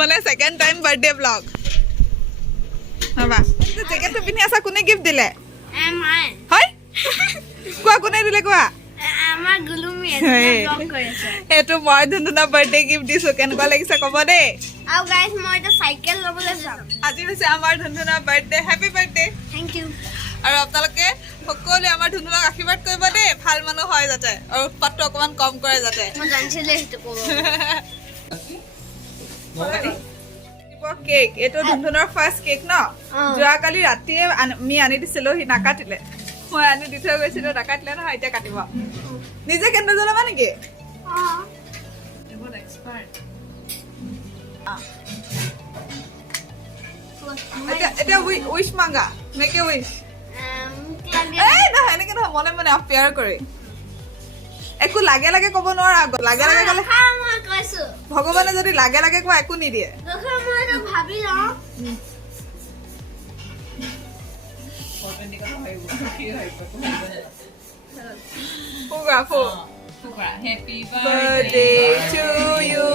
মানে second time birthday blog বাবা জেকেটটো পিন্ধি আছা কোনে গিফট দিলে মাই হয় কোৱা কোনে দিলে কোৱা আমাৰ গুলুমি এজনে ব্লগ কৰিছে এটো মই ধুনুনা বাৰ্থডে গিফট দিছো কেনেকুৱা লাগিছে ক'ব দে আৰু গাইস মই এটা চাইকেল ল'বলৈ যাম আজি হৈছে আমাৰ ধুনুনা birthday happy birthday thank you আৰু আপোনালোকে সকলোৱে আমাৰ ধুনুনাক আশীৰ্বাদ কৰিব দে ভাল মানুহ হয় যাতে আৰু উৎপাতটো অকমান কম কৰে যাতে মই জানিছিলে হেতু ক'ব কেক এটো ধুনুনাৰ ফাৰ্ষ্ট কেক ন যোৱা কালি ৰাতিয়ে আমি আনি দিছিলো হি নাকাটিলে মই আনি দি থৈ গৈছিলো নাকাটিলে নহয় এতিয়া কাটিব নিজে কেন্দ্ৰ জ্বলাবা নেকি এক্সপাৰ্ট এটা wish manga make a wish এই না এনেকে নহয় মনে মনে অফেয়াৰ কৰে একো লাগে লাগে ক'ব নোৱাৰা আগত লাগে লাগে ক'লে মই কৈছো ভগৱানে যদি লাগে লাগে কোৱা একো নিদিয়ে দেখো মই তো ভাবি লওঁ Happy birthday to you.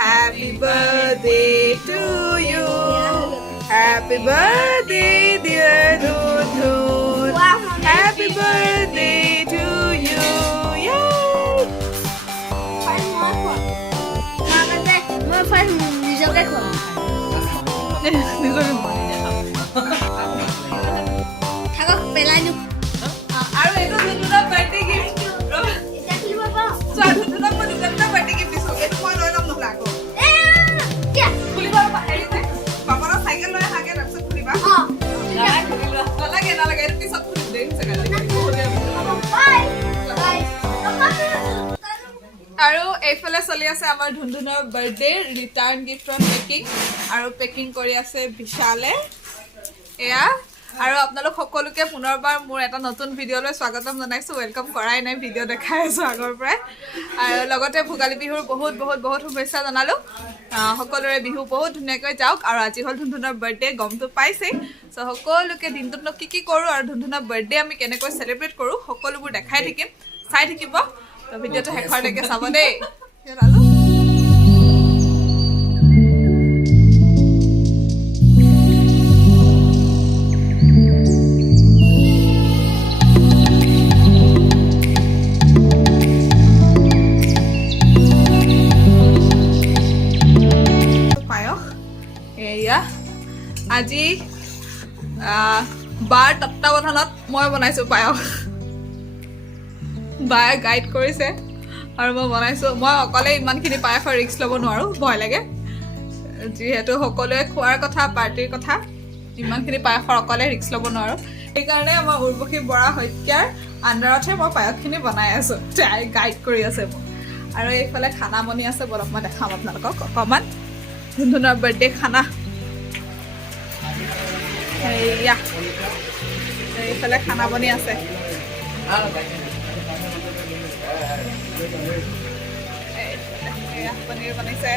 Happy birthday to you. Happy birthday, dear Dudu. Happy birthday to you. Yay! মই ফাৰ্ষ্ট নিজকে খোৱা থাকক পেলাই দিওঁ আৰু এইটো ধুনুনাৰ বাৰ্থডে গিফ্ট এতিয়া খুলিব পাওঁ চোৱা ধুনুনাক মই দুটা বাৰ্থডে গিফ্ট দিছো এইটো মই লৈ ল'ম নহ'লে আকৌ কিয় খুলিব হেৰি যে বাবাৰ চাইকেল লৈ আহাগে তাৰপিছত খুলিবা নালাগে নালাগে এইটো পিছত খুলিম দেই আৰু এইফালে চলি আছে আমাৰ ধুনুনাৰ বাৰ্থডে ৰিটাৰ্ণ গিফ্টৰ পেকিং আৰু পেকিং কৰি আছে বিশালে এয়া আৰু আপোনালোক সকলোকে পুনৰবাৰ মোৰ এটা নতুন ভিডিঅ'লৈ স্বাগতম জনাইছো ওয়েলকাম কৰাই নাই ভিডিঅ' দেখাই আছো আগৰ পৰাই আৰু লগতে ভোগালী বিহুৰ বহুত বহুত বহুত শুভেচ্ছা জনালো সকলোৰে বিহু বহুত ধুনীয়াকৈ যাওক আৰু আজি হ'ল ধুনুনাৰ বাৰ্থডে গমটো পাইছেই চ' সকলোকে দিনটোত কি কি কৰোঁ আৰু ধুনুনাৰ বাৰ্থডে আমি কেনেকৈ চেলিব্ৰেট কৰোঁ সকলোবোৰ দেখাই থাকিম চাই থাকিব তো ভিডিঅ'টো শেষৰলৈকে চাব দেই আজি বাৰ তত্বাৱধানত মই বনাইছো পায়স বায়ে গাইড কৰিছে আৰু মই বনাইছো মই অকলে ইমানখিনি পায়সৰ ৰিস্ক ল'ব নোৱাৰো ভয় লাগে যিহেতু সকলোৱে খোৱাৰ কথা পাৰ্টিৰ কথা ইমানখিনি পায়সৰ অকলে ৰিস্ক ল'ব নোৱাৰো সেইকাৰণে আমাৰ উৰ্বশী বৰা শইকীয়াৰ আণ্ডাৰতহে মই পায়সখিনি বনাই আছো তাই গাইড কৰি আছে মোক আৰু এইফালে খানা বনি আছে বলক মই দেখাম আপোনালোকক অকণমান ধুনুনাৰ বাৰ্থডে খানা এইফালে খানা বনি আছে পনীৰ বনাইছে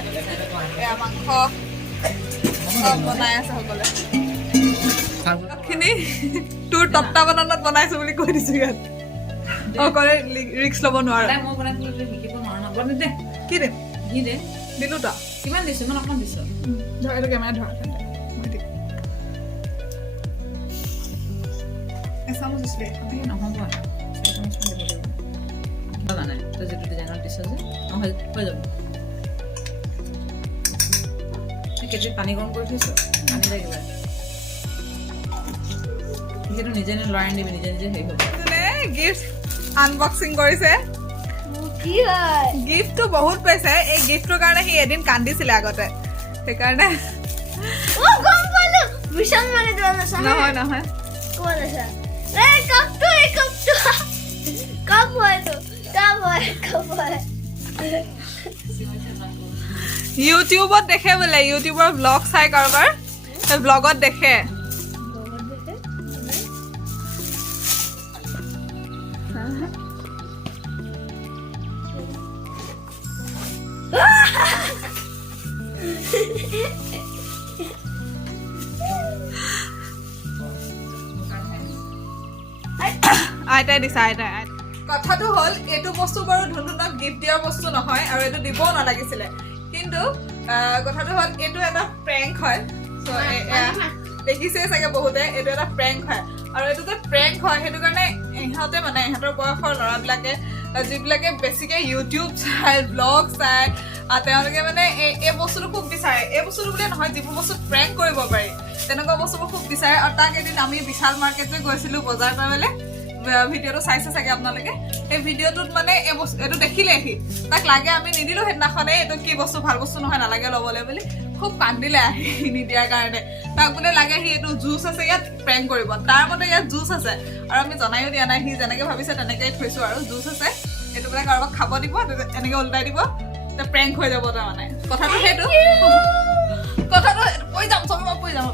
এয়া মাংস চব বনাই আছে সকলোৱে খিনি তোৰ তত্বাৱধানত বনাইছো বুলি কৈ দিছো ইয়াত অকলে ৰিক্স ল'ব নোৱাৰো কি দিম দিলো তই কিমান দিছো ইমান অকণমান দিছ ধৰ এইটো কেমেৰা ধৰ Assamese display. Okay, no homework. Bana, to je designer dish hoje. Hoy যাব. কেটে পানী গৰম কৰি থৈছো. পানী লাগিব. যেটো নিজে লৰাই দিবি নিজে নিজে হেই হ'ব. মানে গিফট আনবক্সিং কৰিছে. কি হয়? গিফটটো বহুত পাইছে. এই গিফটৰ কাৰণে হি এদিন কান্দিছিলে আগতে. সেই কাৰণে ও গম পালো. বিশাল মানে দোলা আছে। নহয় নহয়. কোন আছে? कब हुआ तो कब हुआ यूट्यूबत देखे बोले यूट्यूबर ब्लॉग चाই কারবার ব্লগত দেখে আইতাই দিছে আইতাই কথাটো হ'ল এইটো বস্তু বাৰু ধুনুনাক গিফট দিয়াৰ বস্তু নহয় আৰু এইটো দিবও নালাগিছিলে কিন্তু কথাটো হ'ল এইটো এটা প্ৰেংক হয় সো দেখিছে চাগে বহুতে এইটো এটা প্ৰেংক হয় আৰু এইটো যে প্ৰেংক হয় সেইটো কাৰণে ইহঁতে মানে ইহঁতৰ বয়সৰ ল'ৰাবিলাকে যিবিলাকে বেছিকে ইউটিউব চাই ব্লগ চাই তেওঁলোকে মানে এই বস্তুটো খুব বিচাৰে এই বস্তুটো বুলিয়ে নহয় যিবোৰ বস্তু প্ৰেংক কৰিব পাৰি তেনেকুৱা বস্তুবোৰ খুব বিচাৰে আৰু তাক এদিন আমি বিশাল মাৰ্কেটলৈ গৈছিলোঁ বজাৰ কৰিবলৈ ভিডিঅ'টো চাইছে চাগে আপোনালোকে এই ভিডিঅ'টোত মানে এইটো দেখিলেহি তাক লাগে আমি নিদিলোঁ সেইদিনাখনে এইটো কি বস্তু ভাল বস্তু নহয় নালাগে ল'বলৈ বুলি খুব কান্দিলে আহি নিদিয়াৰ কাৰণে তাক বোলে লাগে সি এইটো জুচ আছে ইয়াত প্ৰেংক কৰিব তাৰ মতে ইয়াত জুচ আছে আৰু আমি জনায়ো দিয়া নাই সি যেনেকৈ ভাবিছে তেনেকৈ থৈছোঁ আৰু জুচ আছে এইটো বোলে কাৰোবাক খাব দিব এনেকৈ ওলটাই দিব প্ৰেংক হৈ যাব তাৰমানে কথাটো সেইটো পৰি যাম চব মই পৰি যাম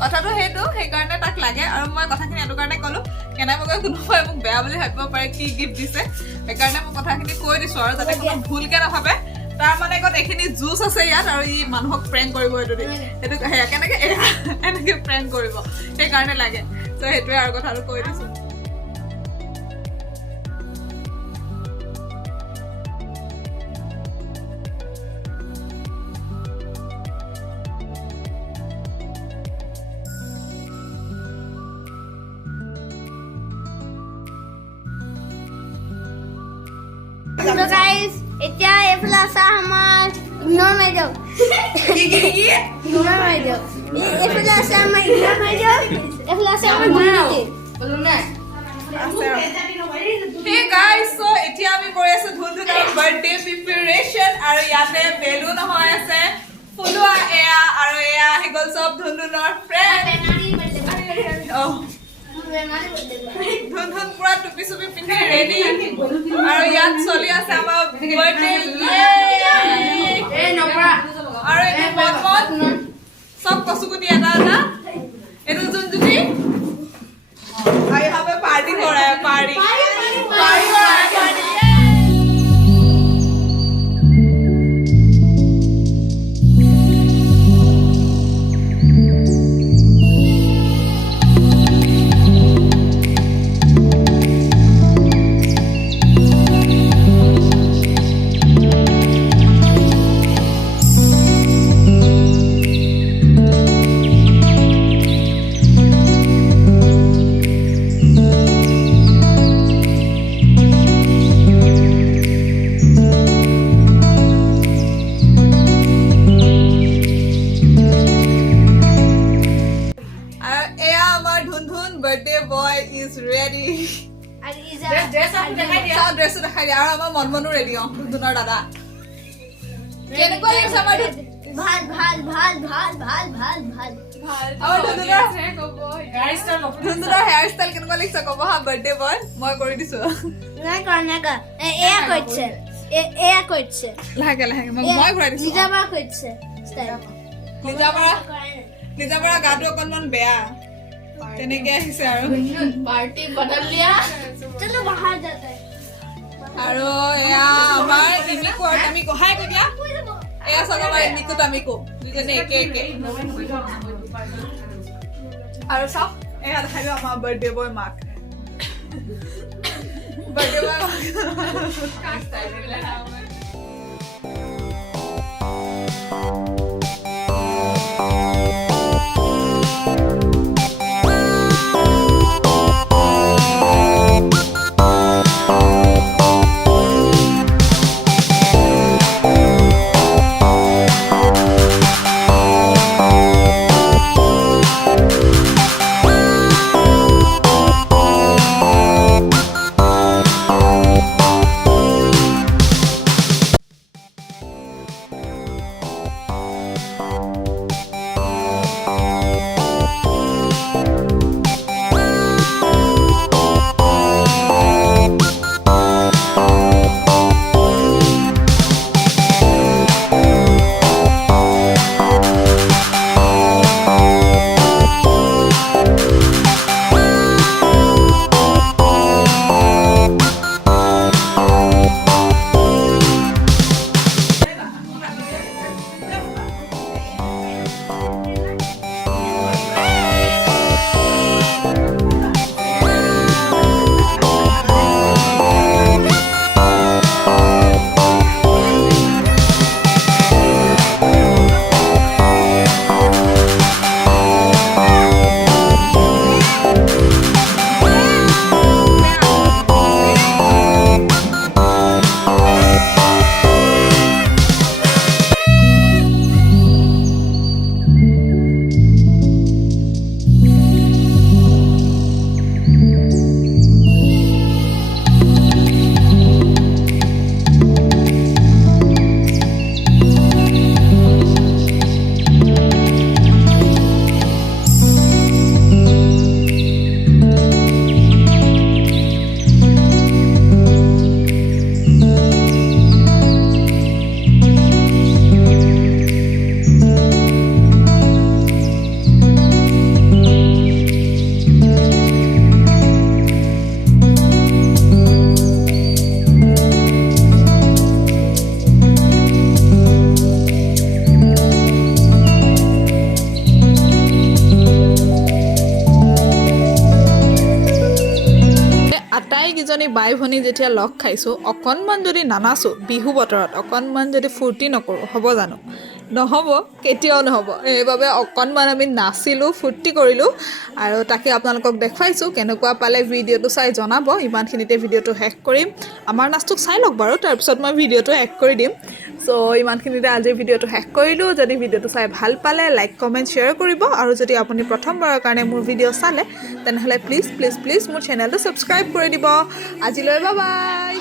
কথাটো সেইটো সেইকাৰণে তাক লাগে আৰু মই কথাখিনি এইটো কাৰণে ক'লোঁ কেনেবাকৈ কোনোবাই মোক বেয়া বুলি ভাবিব পাৰে কি গিফ্ট দিছে সেইকাৰণে মই কথাখিনি কৈ দিছোঁ আৰু যাতে কোনো ভুলকৈ নাভাবে তাৰ মানে ক'ত এইখিনি জুচ আছে ইয়াত আৰু ই মানুহক প্ৰেংক কৰিব এইটো দি সেইটো কেনেকৈ এনেকৈ প্ৰেংক কৰিব সেইকাৰণে লাগে ত' সেইটোৱে আৰু কথাটো কৈ দিছোঁ So guys, এতিয়া এইফালে আছে আমাৰ ইগনৰ মাইদেউ ইগনৰ মাইদেউ এইফালে আছে আমাৰ ইগনৰ মাইদেউ এইফালে আছে আমাৰ গুণাতি Hey guys, so এতিয়া আমি কৰি আছো ধুনধুনৰ বাৰ্থডে প্ৰিপাৰেচন আৰু ইয়াতে বেলুন হৈ আছে ফুলুৱা এয়া আৰু এয়া আহি গ'ল চব ধুনধুনৰ ফ্ৰেণ্ড ধুনধুন পুৰা টুপি চুপি পিন্ধি ৰেডি আৰু ইয়াত চলি আছে আমাৰ বাৰ্থডে আৰু এইটো মত চব কচুকুটি এটা এটা এইটো যোনজুটি I have a party for a party. Party for a party. Birthday boy is ready. Dress দেখাই দিয়া আৰু আমাৰ মনমনো ৰেডি ধুনধুনৰ দাদা কেনেকুৱা লাগিছে আমাৰ ভাল ভাল ভাল ভাল ভাল ভাল ভাল আমাৰ ধুনধুনৰ হেয়াৰ ষ্টাইল কেনেকুৱা লাগিছে ক'ব হা বাৰ্থডে বয় মই কৰি দিছো নাই এয়া কৰিছে লাহেকে লাহেকে মই ঘূৰাই দিছো লিজা বাৰা গাটো অকণমান বেয়া তেনেকে আহিছে আৰু পাৰ্টি বদল লিয়া চলো বাহাৰ যাতে আৰু এয়া আমাৰ ইমিকো আৰু তামিকো হাই কৈ দিয়া এয়া চাগ আমাৰ ইমিকো তামিকো দুজনে একে একে আৰু চাওক এয়া দেখাই দিওঁ আমাৰ বাৰ্থডে বয় মাক বাৰ্থডে বয় ইমানকেইজনী বাই ভনী যেতিয়া লগ খাইছোঁ অকণমান যদি নানাচো বিহু বতৰত অকণমান যদি ফূৰ্তি নকৰোঁ হ'ব জানো নহ'ব কেতিয়াও নহ'ব সেইবাবে অকণমান আমি নাচিলোঁ ফূৰ্তি কৰিলোঁ আৰু তাকে আপোনালোকক দেখুৱাইছোঁ কেনেকুৱা পালে ভিডিঅ'টো চাই জনাব ইমানখিনিতে ভিডিঅ'টো শেষ কৰিম আমাৰ নাচটোক চাই লওক বাৰু তাৰপিছত মই ভিডিঅ'টো শেষ কৰি দিম চ' ইমানখিনিতে আজিৰ ভিডিঅ'টো শেষ কৰিলোঁ যদি ভিডিঅ'টো চাই ভাল পালে লাইক কমেণ্ট শ্বেয়াৰ কৰিব আৰু যদি আপুনি প্ৰথমবাৰৰ কাৰণে মোৰ ভিডিঅ' চালে তেনেহ'লে প্লিজ প্লিজ প্লিজ মোৰ চেনেলটো ছাবস্ক্ৰাইব কৰি দিব আজিলৈ বাই বাই